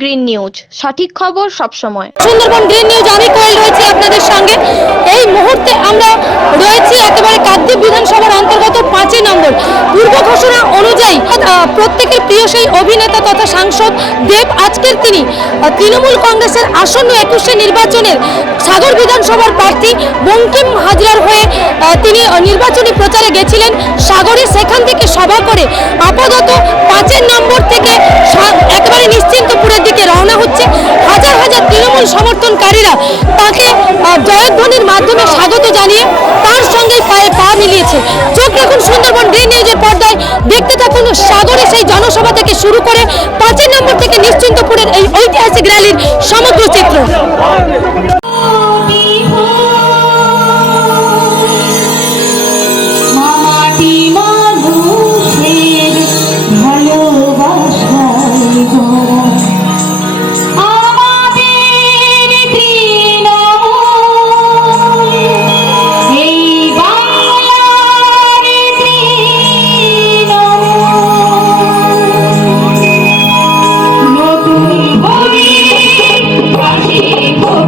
Green news, সঠিক খবর সব সময়। সুন্দরবন গ্রিন নিউজ, আমি কোয়েল রয়েছি আপনাদের সঙ্গে। এই মুহূর্তে আমরা রয়েছি একেবারে কাকদ্বীপ বিধানসভার অন্তর্গত 5 নম্বর। পূর্ব ঘোষণা অনুযায়ী প্রত্যেকের প্রিয় সেই অভিনেতা তথা সাংসদ দেব আজকের তিনি তৃণমূল কংগ্রেসের আসন্ন 21শে নির্বাচনের সাগর বিধানসভার প্রার্থী বঙ্কিম হাজরার হয়ে তিনি নির্বাচনী প্রচারে গেছিলেন সাগরে। সেখান থেকে সভা করে আপাতত 5 নম্বর থেকে একেবারে নিশ্চিন্তপুরের দিকে রওনা হচ্ছে। হাজার হাজার তৃণমূল সমর্থনকারীরা তাকে জয়ধ্বনির মাধ্যমে স্বাগত জানিয়ে তার সঙ্গে পায়ে পা মিলিয়েছে। চোখ রাখুন সুন্দরবন গ্রিন নিউজের পর্দায়, দেখতে থাকুন সাগরে সেই জনসভা থেকে শুরু করে 5 নম্বর থেকে নিশ্চিন্তপুরের এই ঐতিহাসিক র্যালির সমগ্র চিত্র।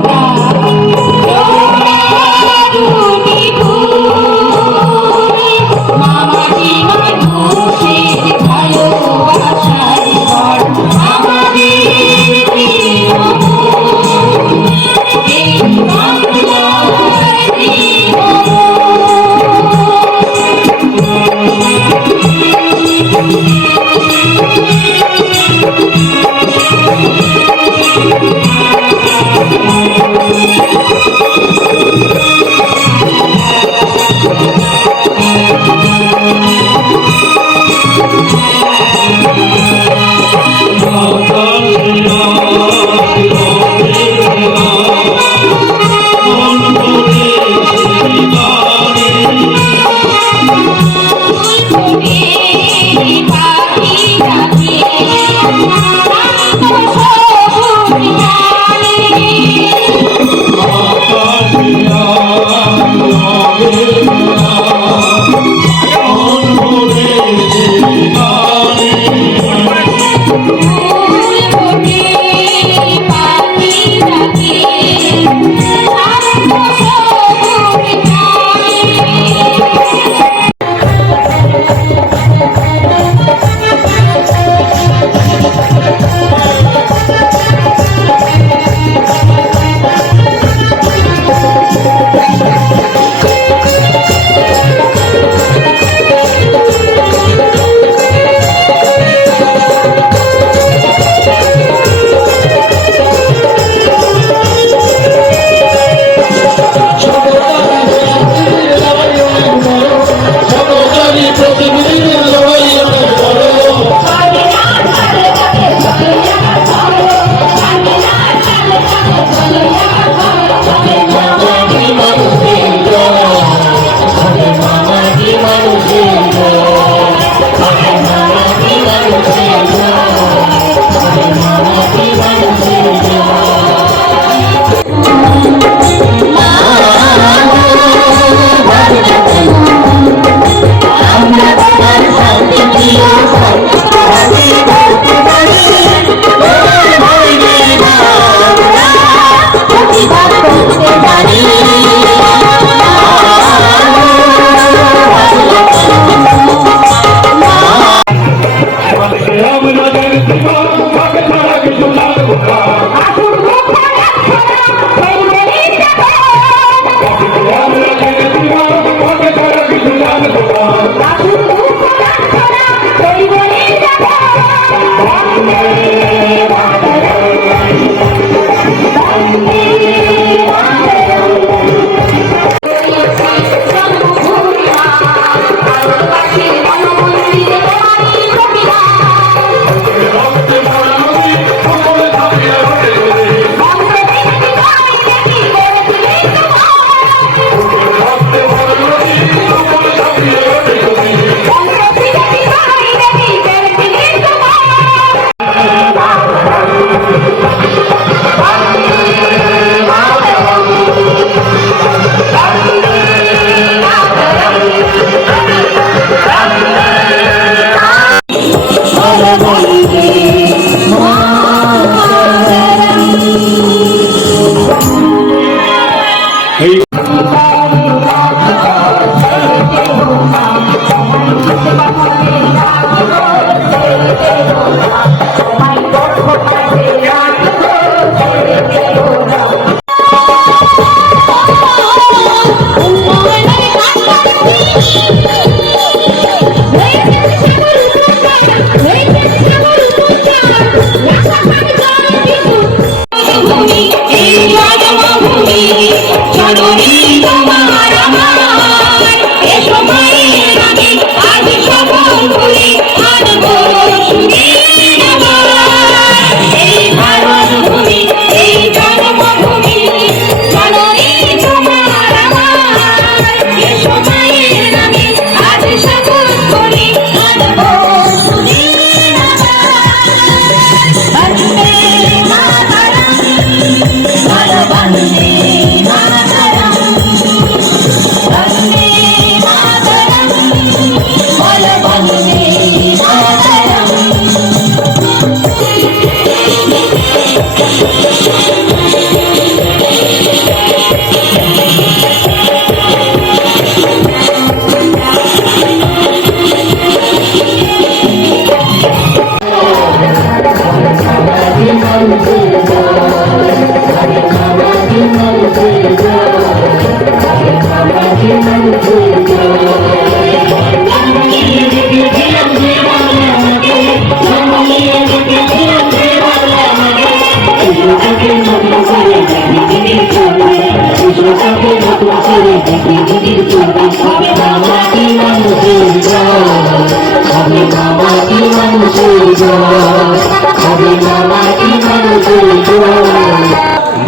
Bye.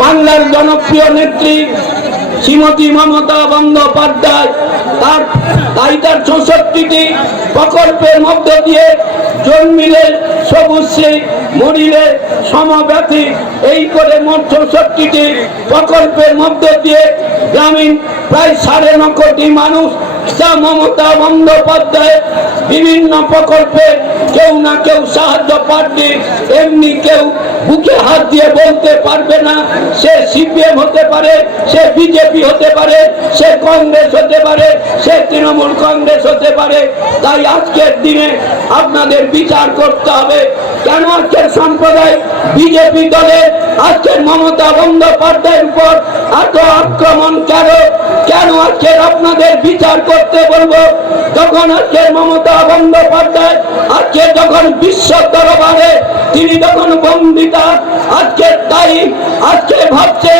বাংলার জনপ্রিয় নেত্রী শ্রীমতী মমতা বন্দ্যোপাধ্যায় তার ৬৬টি প্রকল্পের মধ্য দিয়ে জন্মিলে সবুজশ্রী, মরিলে সমব্যথী, এই করে মোট ৬৪টি প্রকল্পের মধ্য দিয়ে গ্রামীণ প্রায় ৯.৫ কোটি মানুষ যা মমতা বন্দ্যোপাধ্যায় বিভিন্ন প্রকল্পে কেউ না কেউ সাহায্য পাচ্ছে। এমনি কেউ বুকে হাত দিয়ে বলতে পারবে না সে সিপিএম হতে পারে, সে বিজেপি হতে পারে, সে কংগ্রেস হতে পারে, সে তৃণমূল কংগ্রেস হতে পারে। তাই আজকের দিনে আপনাদের বিচার করতে হবে কেন আজকের সম্প্রদায় বিজেপি দলে আজকের মমতা বন্দ্যোপাধ্যায়ের উপর এত আক্রমণ কেন আজকের আপনাদের বিচার করতে বলবো। যখন আজকের মমতা বন্দ্যোপাধ্যায় আজকে যখন বিশ্ব দরবারে তিনি যখন বন্দিতা, আজকে তাই আজকে ভাবছে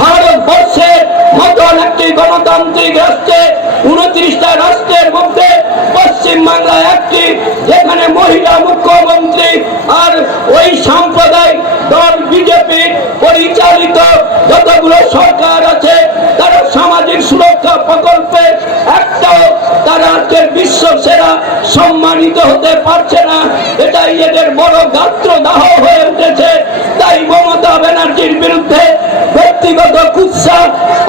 ভারতবর্ষের মতন একটি গণতান্ত্রিক রাষ্ট্রে 29টা রাষ্ট্রের মধ্যে পশ্চিমবাংলায় একটি, যেখানে মহিলা মুখ্যমন্ত্রী আর ওই সাম্প্রদায়িক দল বিজেপি পরিচালিত যতগুলো সরকার আছে তারা সামাজিক সুরক্ষা প্রকল্পে একটাও তারা আজকের বিশ্ব সেরা সম্মানিত হতে পারছে না। এটাই এদের বড় গাত্রদাহ হয়ে উঠেছে। তাই মমতা ব্যানার্জির বিরুদ্ধে ব্যক্তিগত কুৎসা,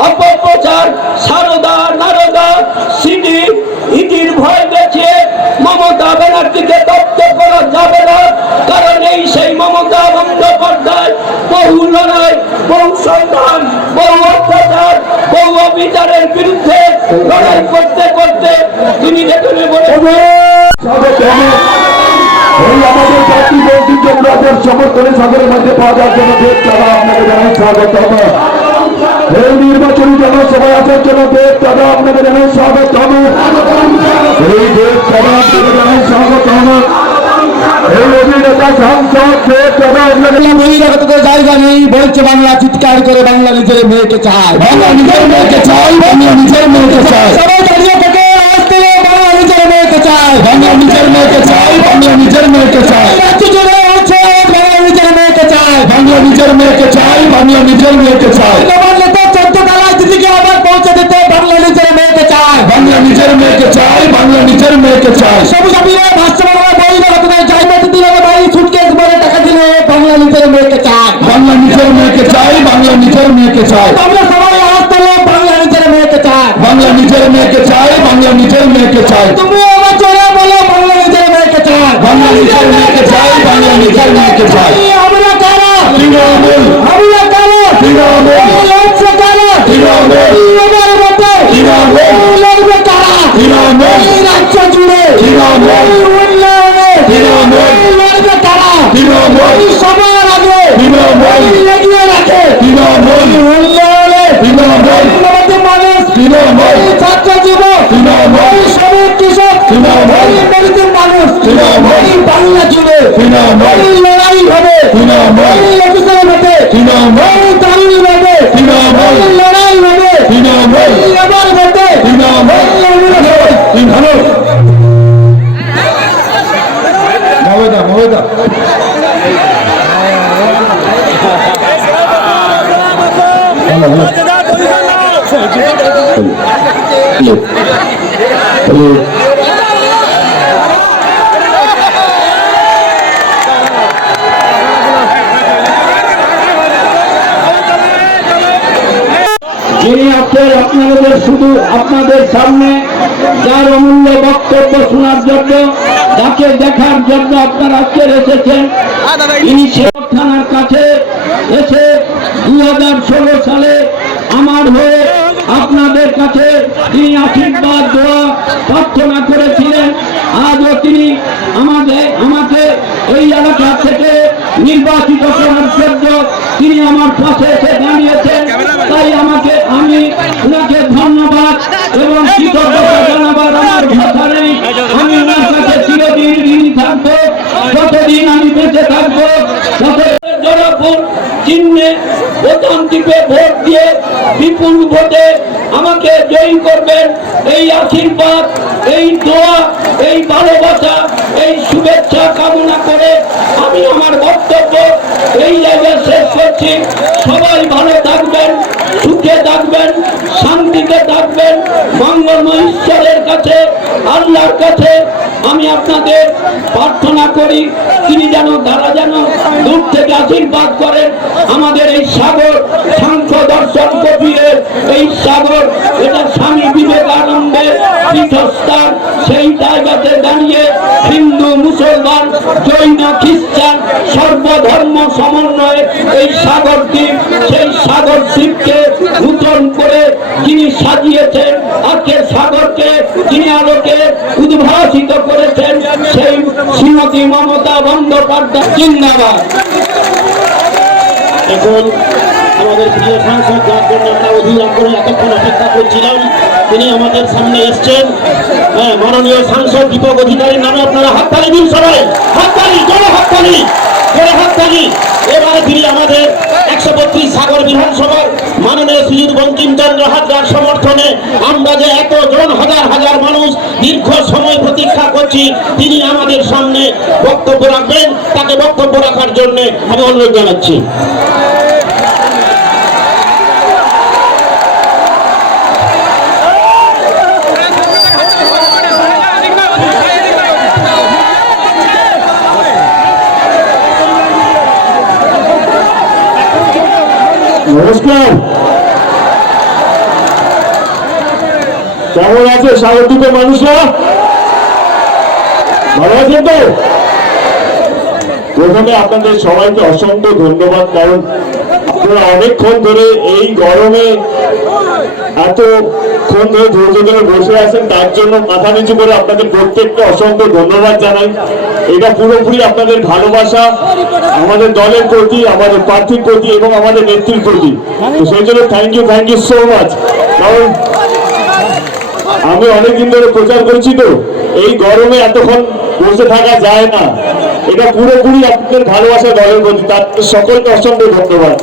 অপপ্রচার, সারদা নারদা সিডি ইটির ভয় দেখিয়ে মমতা ব্যানার্জিকে তথ্য করা যাবে না। কারণ এই সেই মমতা বন্দ্যোপাধ্যায় বহু লড়াই, বহু সংগ্রাম, বহু অত্যাচার, বহু অবিচারের বিরুদ্ধে লড়াই করতে করতে তিনি যেখানে বলে আমাদের জাতি বৈচিত্র্যের সমর্থনে সাগরের মধ্যে পাওয়া যাওয়ার জন্য দেশ চাঁদা আপনাকে জানাই স্বাগত। এই নির্বাচনী জনসভায় আসার জন্য দেশ চাঁদা আপনাকে জানাই স্বাগত। এই দেশ চাঁদা আপনাকে জানাই স্বাগত। এই অভিনেতা সাংসদ দেশ চাঁদা আপনাকে বহিরাগত জায়গা নেই বলছে বাংলা চিৎকার করে বাংলা নিজের মেয়েকে চায়, বাংলা নিজের মেয়েকে চায়, বাংলা নিজের মেয়েকে চায়। সবাই দাঁড়িয়ে থেকে আসতে বাংলা নিজের মেয়েকে চায়, বাংলা নিজের মেয়েকে চায়, বাংলা নিজের মেয়েকে চায়। রাজ্য জুড়ে হচ্ছে বাংলা নিজের মেয়েকে চায়, বাংলা নিজের মেয়েকে চায়, বাংলা নিজের মেয়েকে চায়। তোমার নেতা 14 তলায় দিদিকে আবার পৌঁছে দিতে বাংলা নিজের মেয়েকে চায়, বাংলা নিজের মেয়েকে চায়, বাংলা নিজের মেয়েকে চায়। সবুজ আবিরে ভাষ্য বাংলা বই না যাই না দিদি ভাই সুটকেস ভরে টাকা দিলে বাংলা নিজের মেয়েকে চায়, বাংলা নিজের মেয়েকে চায়, বাংলা নিজের মেয়েকে চায়। আমরা সবাই আজ তোলো বাংলা নিজের মেয়েকে চায়, বাংলা নিজের মেয়েকে চায়, বাংলা নিজের মেয়েকে চায়। তুমি আমার চলে বলো বাংলা নিজের মেয়েকে চায়, বাংলা নিজের মেয়েকে চায়, বাংলা নিজের মেয়েকে চায়। আমরা কারা তৃণমূল, আমরা কারা তৃণমূল, কারা তৃণমূল, আমার মতো তৃণমূল। আসলে যিনি আপনাদের শুধু আপনাদের সামনে যার অমূল্য বক্তব্য শোনার জন্য, যাকে দেখার জন্য আপনারা আজকে এসেছেন, তিনি শেখ থানার কাছে এসে 2016 সালে আমার হয়ে আপনাদের কাছে তিনি আশীর্বাদ দোয়া প্রার্থনা করেছিলেন। আজও তিনি আমাকে এই এলাকা থেকে নির্বাচিত করার জন্য তিনি আমার পাশে এসে দাঁড়িয়েছেন। তাই আমি ওনাকে ধন্যবাদ এবং কৃতজ্ঞতা জানাবার আমার ভাষা নেই। আমি ওনার কাছে চিরদিন ঋণী থাকবো, যতদিন আমি বেঁচে থাকবো। জোড়াফুল চিহ্নে বোতাম টিপে ভোট দিয়ে বিপুল ভোটে আমাকে জয়ী করবেন। এই আশীর্বাদ, এই দোয়া, এই ভালোবাসা, এই শুভেচ্ছা কামনা করে আমি আমার বক্তব্য এই জায়গায় শেষ করছি। সবাই ভালো থাকবেন, সুখে থাকবেন, শান্তিতে থাকবেন। মঙ্গলময় ঈশ্বরের কাছে, আল্লাহর কাছে আমি আপনাদের প্রার্থনা করি তিনি তারা যেন দূর থেকে আশীর্বাদ করেন। আমাদের এই সাগর, সাংখ্য দর্শন কবিরের এই সাগর, এটা স্বামী বিবেকানন্দের পীঠস্থান। সেই জায়গাতে দাঁড়িয়ে হিন্দু, মুসলমান, জৈন, খ্রিস্টান সর্বধর্ম সমন্বয়ে এই সাগর দ্বীপ, সেই সাগর দ্বীপকে নূতন করে যিনি সাজিয়েছেন, আজকের সাগরকে যিনি আলোকে উদ্ভাসিত করেছেন, সেই শ্রীমতী মমতা বন্দ্যোপাধ্যায় জিন্দাবাদ। এখন আমাদের প্রিয় সাংসদ, যার জন্য আমরা অধিকার করে এতক্ষণ অপেক্ষা করছিলাম, তিনি আমাদের সামনে এসছেন। হ্যাঁ, মাননীয় সাংসদ দীপক অধিকারীর নামে আপনারা হাততালি দিন, সবাই হাততালি, জোরে হাততালি, জোরে হাততালি। এবারে তিনি আমাদের 132 সাগর বিধানসভার মাননীয় শ্রীযুত বঙ্কিমচন্দ্র হাজরার সমর্থনে আমরা যে এতজন হাজার হাজার মানুষ দীর্ঘ সময় প্রতীক্ষা করছি, তিনি আমাদের সামনে বক্তব্য রাখবেন। তাকে বক্তব্য রাখার জন্য আমি অনুরোধ জানাচ্ছি। নমস্কার, কেমন আছে সাগর দ্বীপের মানুষরা? ভালো আছেন তো? প্রথমে আপনাদের সবাইকে অসংখ্য ধন্যবাদ, কারণ আপনারা অনেকক্ষণ ধরে এই গরমে এতক্ষণ ধরে ধৈর্য ধরে বসে আছেন, তার জন্য মাথা নিচু করে আপনাদের প্রত্যেককে অসংখ্য ধন্যবাদ জানাই। এটা পুরোপুরি আপনাদের ভালোবাসা আমাদের দলের প্রতি, আমাদের প্রার্থীর প্রতি এবং আমাদের নেত্রীর প্রতি। তো সেই জন্য থ্যাংক ইউ সো মাচ। কারণ আমি অনেকদিন ধরে প্রচার করছি, তো এই গরমে এতক্ষণ বসে থাকা যায় না। এটা পুরোপুরি আপনাদের ভালোবাসা দলের প্রতি, তার সকলকে অসংখ্য ধন্যবাদ।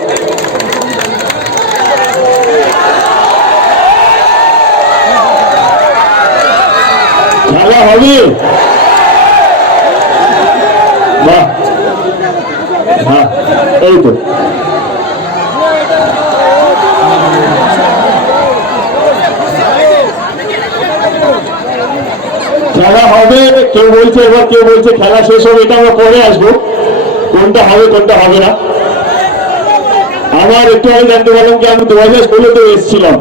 খেলা হবে, বাহ, হ্যাঁ, এই তো খেলা হবে। কেউ বলছে এবার, কেউ বলছে খেলা শেষ হবে, এটা আমরা পরে আসবো, কোনটা হবে কোনটা হবে না। আমার একটু আগে জানতে পারলাম কি আমি 2016-তে এসেছিলাম।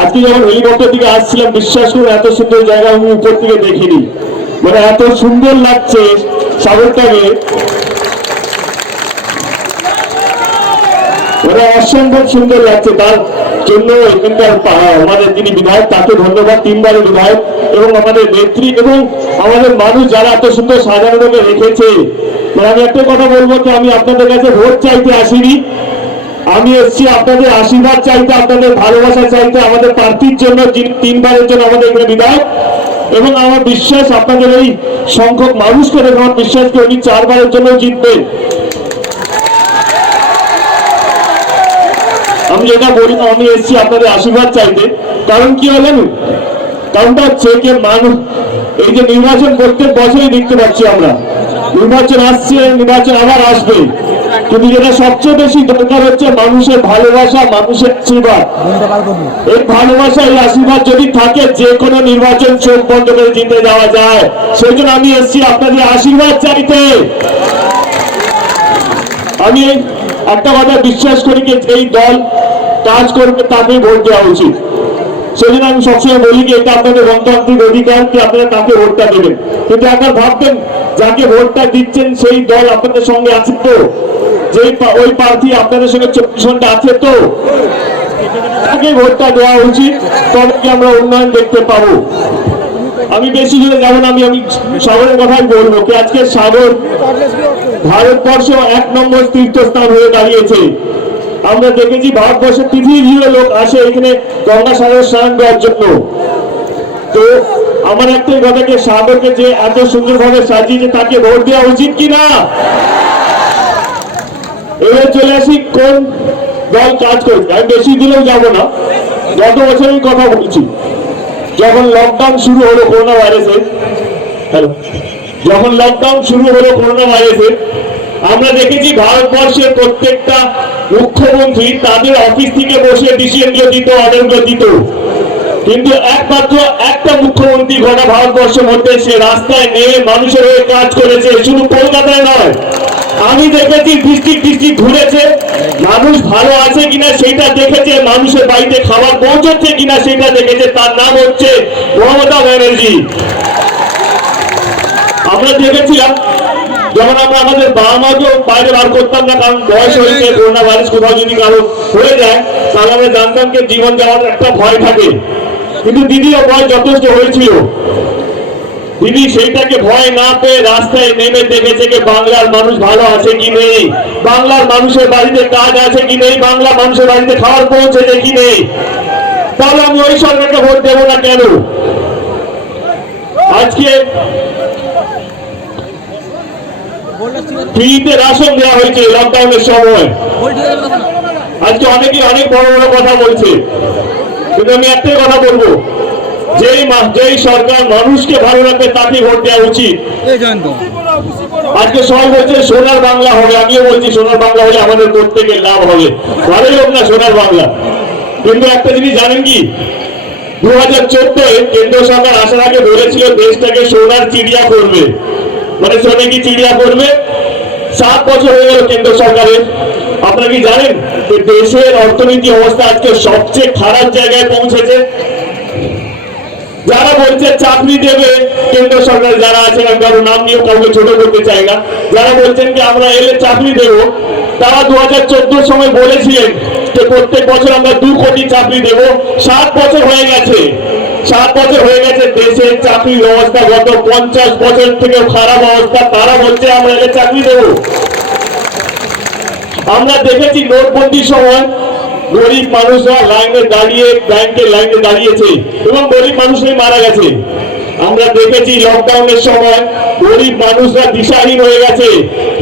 আজকে যখন হেলিকপ্টার থেকে আসছিলাম, বিশ্বাস করুন এত সুন্দর জায়গা আমি উপর থেকে দেখিনি। মানে এত সুন্দর লাগছে সাগরটাকে, মানে অসম্ভব সুন্দর লাগছে। তার জন্য এখানকার আমাদের যিনি বিধায়ক, তাকে ধন্যবাদ, 3 বারের বিধায়ক, এবং আমাদের নেত্রী এবং আমাদের মানুষ যারা এত সুন্দর সাজানোটাকে রেখেছে। আমি একটা কথা বলবো কি, আমি আপনাদের কাছে ভোট চাইতে আসিনি, আমি এসেছি আপনাদের আশীর্বাদ চাইতে, আপনাদের ভালোবাসা চাইতে, আমাদের প্রার্থীর জন্য, যিনি 3 বারের জন্য আমাদের এখানে বিধায়ক। এবং আমার বিশ্বাস আপনাদের এই সংখ্যক মানুষকে দেখে আমার বিশ্বাস কি উনি 4 বারের জন্য জিতবেন। আমি যেটা বলি, আমি এসেছি আপনাদের আশীর্বাদ চাইতে। কারণ কি হলেন, কারণটা হচ্ছে যে মানুষ, এই যে নির্বাচন প্রত্যেক বছরই দেখতে পাচ্ছি আমরা, নির্বাচন আসছে, নির্বাচন আবার আসবে, কিন্তু যেটা সবচেয়ে বেশি দরকার হচ্ছে মানুষের ভালোবাসা, মানুষের আশীর্বাদ। এই ভালোবাসা, এই আশীর্বাদ যদি থাকে, যে কোনো নির্বাচন চোখ বন্ধ করে জিতে যাওয়া যায়। সেই জন্য আমি এসেছি আপনাদের আশীর্বাদ চাইতে। আমি একটা কথা বিশ্বাস করি যে যেই দল কাজ করবে তাকেই ভোট দেওয়া উচিত। সেই জন্য আমি সবসময় বলি যে এটা আপনাদের গণতান্ত্রিক অধিকার যে আপনারা তাকে ভোটটা দেবেন। কিন্তু একবার ভাববেন, যাকে ভোটটা দিচ্ছেন সেই দল আপনাদের সঙ্গে আছে তো? যেই ওই প্রার্থী আপনাদের সঙ্গে 24 ঘন্টা আছে তো? তাকে ভোটটা দেওয়া উচিত, তবে কি আমরা উন্নয়ন দেখতে পাবো। আমি বেশি দূরে যাব না, আমি সাগরের কথাই বলবো কি আজকে সাগর ভারতবর্ষ 1 নম্বর তীর্থস্থান হয়ে দাঁড়িয়েছে। আমরা দেখেছি ভারতবর্ষের পৃথিবী জুড়ে লোক আসে এখানে গঙ্গাসাগর স্নান দেওয়ার জন্য। তো আমার একটাই কথা, যে সাগরকে যে এত সুন্দরভাবে সাজিয়েছে তাকে ভোট দেওয়া উচিত কিনা। এবার চলে আসি কোন দল কাজ করছে। আমি বেশি দূরেও যাব না, গত বছরের কথা বলছি। যখন লকডাউন শুরু হলো করোনা ভাইরাসের, আমরা দেখেছি ভারতবর্ষের প্রত্যেকটা মুখ্যমন্ত্রী তাদের অফিস থেকে বসে ডিসিশন দিত, অর্ডার দিত। কিন্তু একমাত্র একটা মুখ্যমন্ত্রী গোটা ভারতবর্ষের মধ্যে সে রাস্তায় নেমে মানুষের হয়ে কাজ করেছে, শুধু কলকাতায় নয়। আমি দেখেছি ডিস্ট্রিক্ট ঘুরেছে, মানুষ ভালো আছে কিনা সেটা দেখেছে, মানুষের বাড়িতে খাবার পৌঁছচ্ছে কিনা সেটা দেখেছে। তার নাম হচ্ছে মমতা ব্যানার্জি। আমরা দেখেছিলাম যখন আমরা আমাদের বাবা মাকেও বাইরে বার করতাম না, কারণ বয়স হয়েছে, করোনা ভাইরাস কোথাও যদি কারো হয়ে যায় তাহলে আমরা জানতাম যে জীবন যাওয়ার একটা ভয় থাকে। কিন্তু দিদিও ভয় যথেষ্ট হয়েছিল। দিদি সেইটাকে ভয় না পেয়ে রাস্তায় নেমে দেখেছে যে বাংলার মানুষ ভালো আছে কি নেই, বাংলার মানুষের বাড়িতে কাজ আছে কি নেই, বাংলা মানুষের বাড়িতে খাবার পৌঁছেছে কি নেই। তাহলে আমি ওই সরকারকে ভোট দেবো না কেন? আজকে ফ্রিতে রাশন দেওয়া হয়েছে লকডাউনের সময়। আজকে অনেকে অনেক বড় বড় কথা বলছে, কিন্তু আমি একটাই কথা বলবো, যেই সরকার মানুষকে ভালো রাখবে তাকে ভোট দেওয়া উচিত। আজকে সবাই বলছে সোনার বাংলা হবে, আমিও বলছি সোনার বাংলা হলে আমাদের প্রত্যেকের লাভ হবে, ভালোই হোক না সোনার বাংলা। কিন্তু একটা জিনিস জানেন কি, 2014 কেন্দ্র সরকার আসার আগে বলেছিল দেশটাকে সোনার চিড়িয়া করবে, মানে সোনে কি চিড়িয়া করবে। 7 বছর হয়ে গেল কেন্দ্র সরকারের। আপনারা কি জানেন যে দেশের অর্থনীতি অবস্থা আজকে সবচেয়ে খারাপ জায়গায় পৌঁছেছে। যারা বলছে চাকরি দেবে কেন্দ্র সরকার যারা আছেন, আমি কারো নাম নিয়ে কাউকে ছোট করতে চাই না, যারা বলছেন যে আমরা এলে চাকরি দেব, তারা 2014 সময় বলেছিলেন যে প্রত্যেক বছর আমরা 2 কোটি চাকরি দেব। 7 বছর হয়ে গেছে, 7 বছর হয়ে গেছে, দেশের চাকরির অবস্থা গত 50 বছর থেকে খারাপ অবস্থা। তারা বলছে আমরা এলে চাকরি দেব। আমরা দেখেছি নোটবন্দির সময় গরিব মানুষরা লাইনে দাঁড়িয়ে ব্যাংকের লাইনে দাঁড়িয়েছে এবং গরিব মানুষরাই মারা গেছে। আমরা দেখেছি লকডাউনের সময় গরিব মানুষরা দিশাহীন হয়ে গেছে,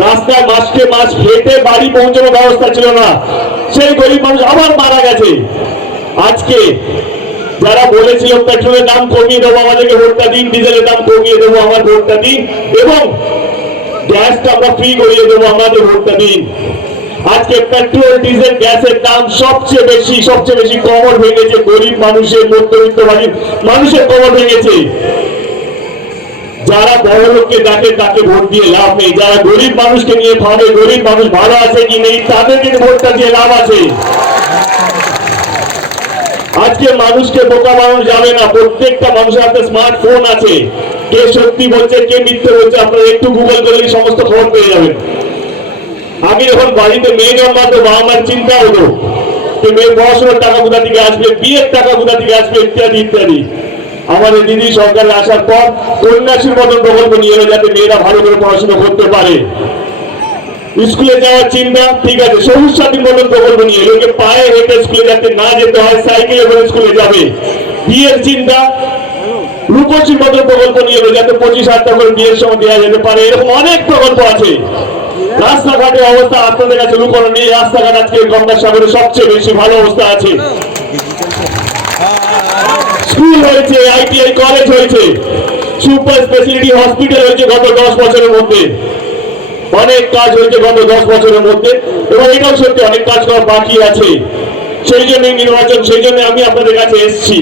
রাস্তায় মাসকে মাস হেঁটে বাড়ি পৌঁছানোর ব্যবস্থা ছিল না, সেই গরিব মানুষ আবার মারা গেছে। আজকে যারা বলেছিল পেট্রোলের দাম কমিয়ে দেবো, আমাদেরকে ভোটটা দিন, ডিজেলের দাম কমিয়ে দেবো, আমার ভোটটা দিন, এবং গ্যাসটা আমরা ফ্রি করিয়ে দেবো, আমাদের ভোটটা দিন। আজকে পেট্রোল ডিজেল গ্যাসের দাম সবচেয়ে বেশি কোমর ভেঙেছে গরিব মানুষের, মধ্যবিত্ত মানুষের কোমর ভেঙেছে। যারা বড় লোককে ডাকে তাকে ভোট দিয়ে লাভ নেই, যারা গরিব মানুষকে নিয়ে ভাবে গরিব মানুষ ভালো আছে কি নেই তাদেরকে ভোটটা দিয়ে লাভ আছে। আজকে মানুষকে বোকা বানানো যাবে না, প্রত্যেকটা মানুষের হাতে স্মার্টফোন আছে। কে সত্যি বলছে কে মিথ্যে বলছে আপনারা একটু গুগল করে সমস্ত খবর পেয়ে যাবেন। আগে যখন বাড়িতে মেয়ে জন্মাতো বাবা মার চিন্তা হতো যে মেয়ের পড়াশোনার টাকা কোথা থেকে আসবে, বিয়ের টাকা কোথা থেকে আসবে, ইত্যাদি ইত্যাদি। আমাদের দিদি সরকারে আসার পর কন্যাশ্রীর মতন প্রকল্প নিয়ে এলো যাতে মেয়েরা ভালো করে পড়াশোনা করতে পারে। স্কুলে যাওয়ার চিন্তা, ঠিক আছে, সবুজ সাথীর মতন প্রকল্প নিয়ে লোকে পায়ে হেঁটে স্কুলে যাতে না যেতে হয়, সাইকেলে করে স্কুলে যাবে। বিয়ের চিন্তা, রূপশ্রীর মতন প্রকল্প নিয়ে এলো যাতে 25,000 টাকা করে বিয়ের সময় দেওয়া যেতে পারে। এরকম অনেক প্রকল্প আছে। রাস্তাঘাটের অবস্থা আপনাদের কাছে লুকোনো নেই, রাস্তাঘাট আজকে গঙ্গাসাগরে সবচেয়ে বেশি ভালো অবস্থা আছে। স্কুল হয়েছে, ITI কলেজ হয়েছে, সুপার স্পেশালিটি হসপিটাল হয়েছে গত 10 বছরের মধ্যে। অনেক কাজ হয়েছে গত 10 বছরের মধ্যে, এবং এটাও সত্যি অনেক কাজ করা বাকি আছে। সেই জন্য নির্বাচন, সেই জন্য আমি আপনাদের কাছে এসেছি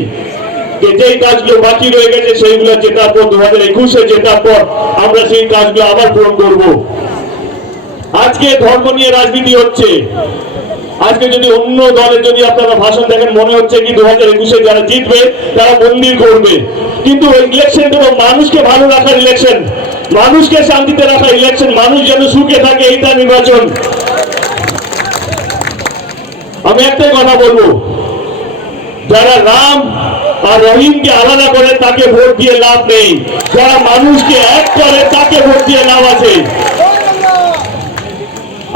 যে যেই কাজগুলো বাকি রয়ে গেছে সেইগুলো জেতার পর 2021-এ জেতার পর আমরা সেই কাজগুলো আবার পূরণ করব। আজকে ধর্ম নিয়ে রাজনীতি হচ্ছে। আজকে যদি অন্য দলে যদি আপনারা ভাষণ দেখেন মনে হচ্ছে কি 2021-এ যারা জিতবে তারা মন্দির করবে, কিন্তু ইলেকশন তো মানুষকে ভালো রাখার ইলেকশন, মানুষকে শান্তিতে রাখার ইলেকশন, মানুষ যেন সুখে থাকে, এইটা নির্বাচন। আমি একটাই কথা বলবো, যারা রাম আর রহিমকে আলাদা করে তাকে ভোট দিয়ে লাভ নেই, যারা মানুষকে এক করে তাকে ভোট দিয়ে লাভ আছে।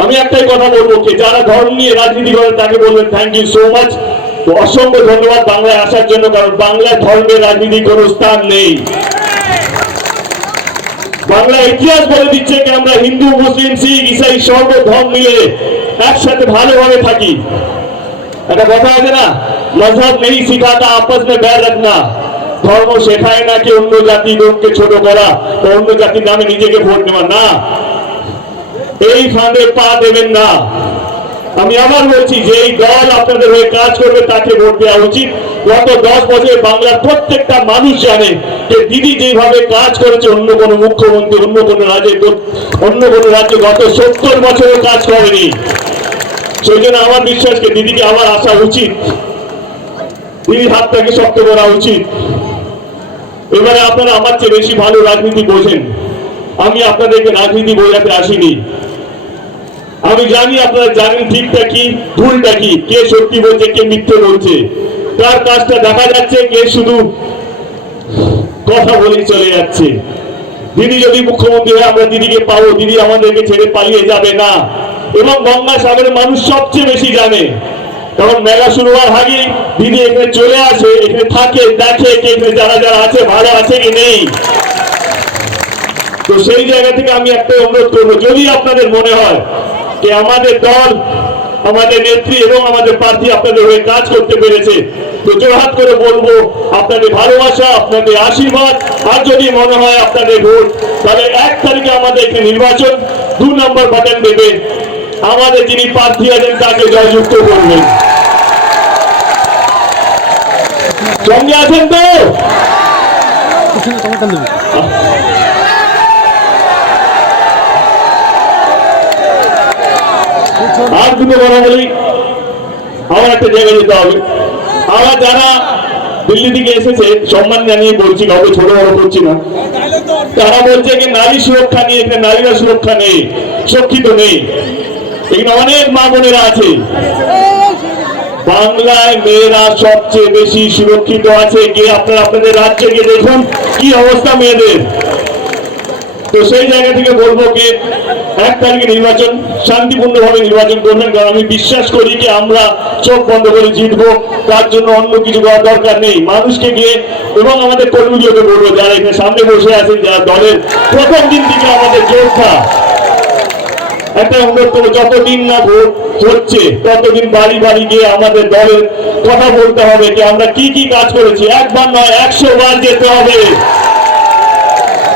আমি একটাই কথা বলবো, কি যারা ধর্ম নিয়ে রাজনীতি করে তাকে বলবেন থ্যাংক ইউ সো মাচ, অসংখ্য ধন্যবাদ বাংলায় আসার জন্য, কারণ বাংলায় ধর্মের রাজনীতির কোনো স্থান নেই। বাংলা ইতিহাস বলে দিচ্ছে কি আমরা হিন্দু, মুসলিম, শিখ, ইসাই সর্ব ধর্ম মিলে একসাথে ভালোভাবে থাকি। একটা কথা আছে না, মজহব নেই শিখাতা আপস মে बैर रखना, ধর্ম শেখায় না কি অন্য জাতি লোককে ছোট করা, অন্য জাতির নামে নিজেকে ভোট নেওয়া, না, এই ফাঁদে পা দেবেন না। আমি আবার বলছি যে এই দল আপনাদের হয়ে কাজ করবে তাকে ভোট দেওয়া উচিত। গত 10 বছরে বাংলার প্রত্যেকটা মানুষ জানে যে দিদি যেভাবে কাজ করেছে অন্য কোনো মুখ্যমন্ত্রী অন্য কোনো রাজ্যে গত 70 বছরে কাজ করেনি। সেই জন্য আমার বিশ্বাসকে দিদিকে আবার আসা উচিত, দিদির হাতটাকে শক্ত করা উচিত। এবারে আপনারা আমার চেয়ে বেশি ভালো রাজনীতি বোঝেন, আমি আপনাদেরকে রাজনীতি বোঝাতে আসিনি। আমি জানি আপনারা জানেন ঠিকটা কি ভুলটা কি, কে সত্যি বলছে কে মিথ্যে বলছে, কার কাজটা দেখা যাচ্ছে, কে শুধু কথা বলেই চলে যাচ্ছে। দিদি যদি মুখ্যমন্ত্রী হয় আমরা দিদিকে পাবো, দিদি আমাদেরকে ছেড়ে পালিয়ে যাবে না। এবং গঙ্গাসাগরের মানুষ সবচেয়ে বেশি জানে, কারণ মেলা শুরু হওয়ার আগে দিদি এখানে চলে আসে, এখানে থাকে, দেখে কে এখানে যারা যারা আছে ভালো আছে কি নেই। তো সেই জায়গা থেকে আমি একটাই অনুরোধ করবো, যদি আপনাদের মনে হয় যে আমাদের দল, আমাদের নেত্রী এবং আমাদের প্রার্থী আপনাদের হয়ে কাজ করতে পেরেছে, তো জোরহাত করে বলবো আপনাদের ভালোবাসা, আপনাদের আশীর্বাদ, আর যদি মনে হয় আপনাদের ভোট, তাহলে 1 তারিখে আমাদের এখানে নির্বাচন, 2 নম্বর বাটন দেবে, আমাদের যিনি প্রার্থী আছেন তাকে জয়যুক্ত করবেন। সঙ্গে আছেন তো? আর দুটো কথা বলি, আমার একটা জায়গায় যেতে হবে। আমার যারা দিল্লি থেকে এসেছে সম্মান জানিয়ে বলছি, কাউকে ছোট বড় করছি না, তারা বলছে যে নারী সুরক্ষা নিয়ে, এখানে নারীরা সুরক্ষা নেই, সুরক্ষিত নেই। এখানে অনেক মা বোনেরা আছে, বাংলায় মেয়েরা সবচেয়ে বেশি সুরক্ষিত আছে। গিয়ে আপনারা আপনাদের রাজ্যে গিয়ে দেখুন কি অবস্থা মেয়েদের। তো সেই জায়গা থেকে বলবো কি 1 তারিখে নির্বাচন, শান্তিপূর্ণভাবে নির্বাচন করবেন, কারণ আমি বিশ্বাস করি যে আমরা চোখ বন্ধ করে জিতবো, তার জন্য অন্য কিছু করার দরকার নেই। মানুষকে গিয়ে এবং আমাদের কর্মীগুলোকে বলবো যারা এখানে সামনে বসে আছেন, যারা দলের প্রথম দিন থেকে আমাদের যোদ্ধা, একটা অনুরোধ করবো, যতদিন না ভোট হচ্ছে ততদিন বাড়ি বাড়ি গিয়ে আমাদের দলের কথা বলতে হবে যে আমরা কি কি কাজ করেছি। 1 বার নয় 100 বার যেতে হবে,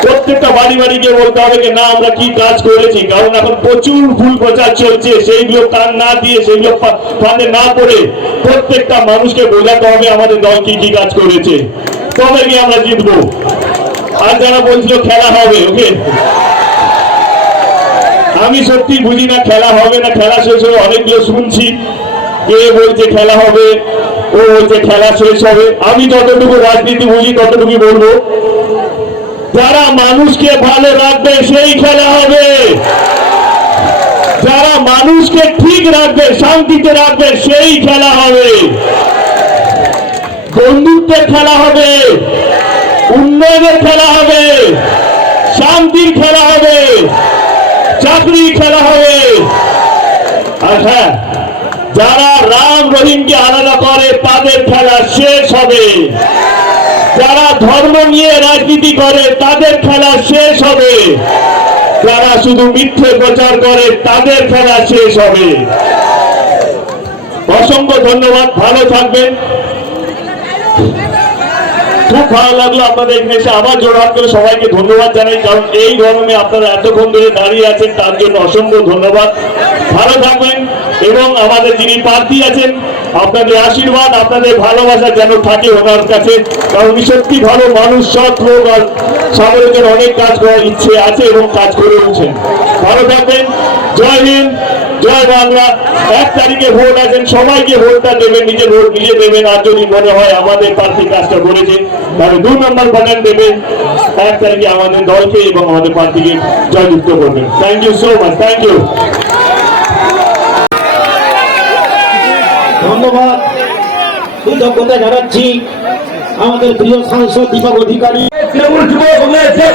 প্রত্যেকটা বাড়ি বাড়ি গিয়ে বলতে হবে যে না আমরা কি কাজ করেছি। কারণ এখন প্রচুর ভুল প্রচার চলছে, সেইগুলো কান না দিয়ে, সেইগুলো ফাঁদে না পড়ে প্রত্যেকটা মানুষকে বোঝাতে হবে আমাদের দল কি কি কাজ করেছে, তবে গিয়ে আমরা জিতবো। আর যারা বলছিল খেলা হবে, ওকে, আমি সত্যি বুঝি না খেলা হবে না, খেলা শেষ হবে। অনেকগুলো শুনছি, কে বলছে খেলা হবে, ও বলছে খেলা শেষ হবে। আমি যতটুকু রাজনীতি বুঝি ততটুকু বলবো, যারা মানুষকে ভালো রাখবে সেই খেলা হবে, যারা মানুষকে ঠিক রাখবে, শান্তিতে রাখবে সেই খেলা হবে, বন্ধুত্বের খেলা হবে, উন্নয়নের খেলা হবে, শান্তির খেলা হবে, চাকরি খেলা হবে। আর হ্যাঁ, যারা রাম রহিমকে আলাদা করে তাদের খেলা শেষ হবে, যারা ধর্ম নিয়ে রাজনীতি করে তাদের খেলা শেষ হবে, যারা শুধু মিথ্যে প্রচার করে তাদের খেলা শেষ হবে। অসংখ্য ধন্যবাদ, ভালো থাকবেন। খুব ভালো লাগলো আপনাদের এখানে এসে আবার জোরহাট করে সবাইকে ধন্যবাদ জানাই, কারণ এই গরমে আপনারা এতক্ষণ ধরে দাঁড়িয়ে আছেন তার জন্য অসংখ্য ধন্যবাদ। ভালো থাকবেন এবং আমাদের যিনি প্রার্থী আছেন আপনাদের আশীর্বাদ আপনাদের ভালোবাসা যেন থাকে ওনার কাছে, কারণ উনি সত্যি ভালো মানুষ, সৎ লোক আর সামনের অনেক কাজ করার ইচ্ছে আছে এবং কাজ করে উঠছেন। ভালো থাকবেন। জয় হিন্দ, জয় বাংলা। 1 তারিখে ভোট আছেন, সবাইকে ভোটটা দেবেন, নিজের ভোট নিজে দেবেন। আর যদি মনে হয় আমাদের প্রার্থী কাজটা করেছে তাহলে 2 নম্বর বাটন দেবেন। 1 তারিখে আমাদের দলকে এবং আমাদের প্রার্থীকে জয়যুক্ত করবেন। Thank you so much. Thank you. ধন্যবাদ, কৃতজ্ঞতা জানাচ্ছি আমাদের প্রিয় সাংসদ দীপক অধিকারী। তৃণমূল যুব কংগ্রেসের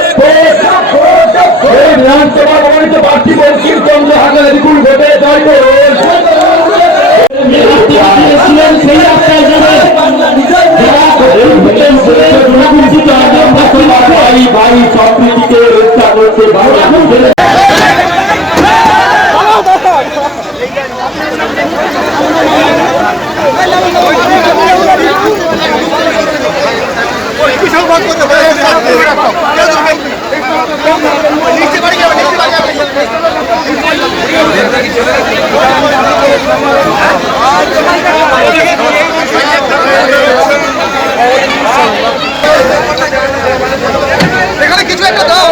এই বিধানসভা মনোনীত প্রার্থী বঙ্কিম চন্দ্র হাজার বিপুল ভোটে জয় করুন। সেই রাস্তায় ভাই সম্প্রীতিকে রক্ষা করতে এখানে কিছু একটা দাও।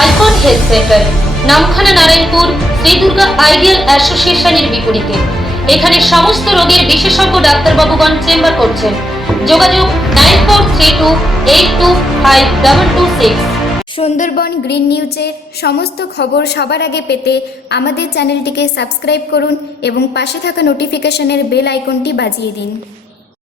Icon health centre, Namkhana Narayanpur, Shri Durga ideal অ্যাসোসিয়েশনের বিপরীতে। এখানে সমস্ত রোগের বিশেষজ্ঞ ডাক্তারবাবুগণ চেম্বার করছেন। যোগাযোগ 9432825226। সুন্দরবন গ্রিন নিউজের সমস্ত খবর সবার আগে পেতে আমাদের চ্যানেলটিকে সাবস্ক্রাইব করুন এবং পাশে থাকা নোটিফিকেশনের বেল আইকনটি বাজিয়ে দিন।